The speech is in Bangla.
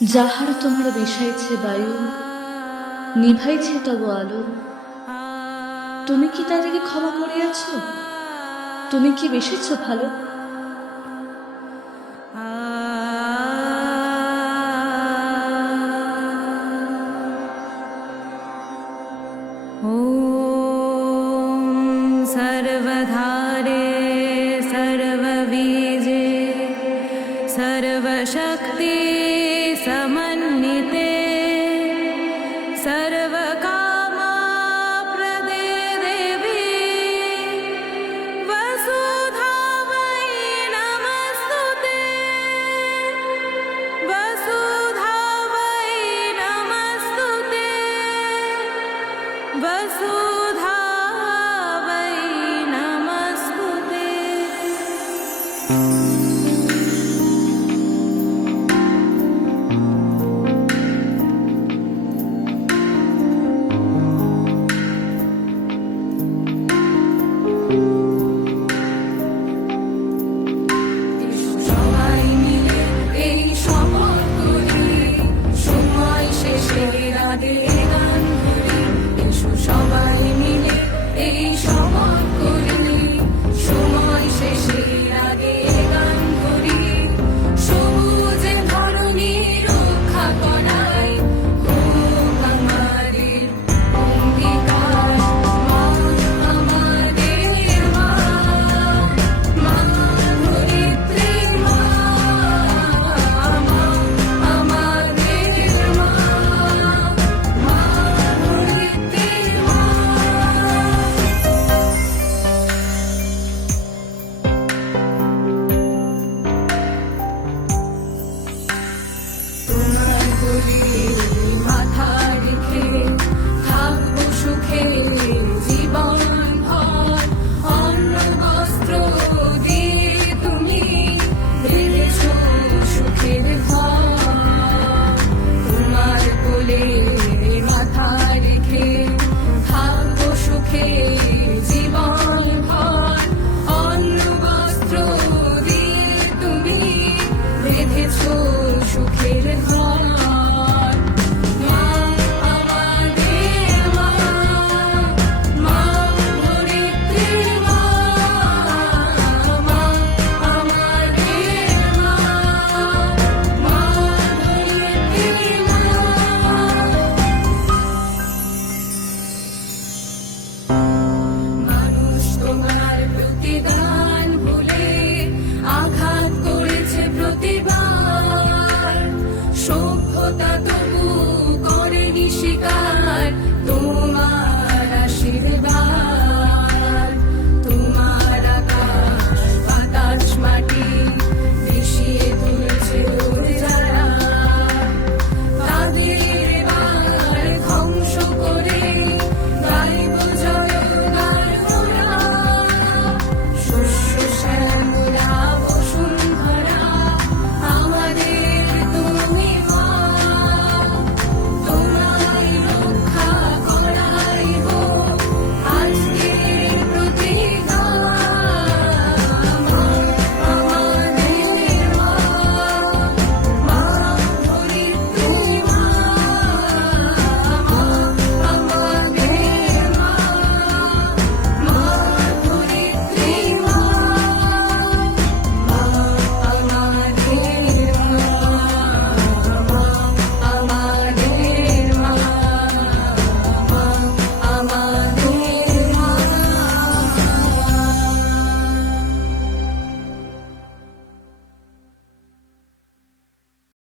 যাহার তোমার বিষাইছে বায়ু, নিভাইছে তব আলো, তুমি কি তাদেরকে ক্ষমা করিয়াছ? তুমি কি বেসেছ ভালো? सर्वधारे सर्वबीजे सर्वशक्ति समन्विते सर्वकामप्रदे देवी वसुधा वै नमस्तुते वसुधा वै नमस्तुते वसुधा সবাই মিলে এই শপথ করি, সময় শেষের আগে গান করি, সবুজে ধরণী রক্ষা করাই হোক আমাদের অঙ্গীকার। মা আমাদের মা, মা ধরিত্রী মা, মা আমাদের মা, মা ধরিত্রী মা। তোমার কোলে মাথা রেখে থাকবো সুখে জীবন ভর, অন্ন বস্ত্র দিয়ে তুমি রেখেছ সুখের ঘর। তোমার কোলে মাথা রেখে থাকবো সুখে জীবন ভর, অন্ন বস্ত্র দিয়ে তুমি বেঁধেছ সুখের ঘর।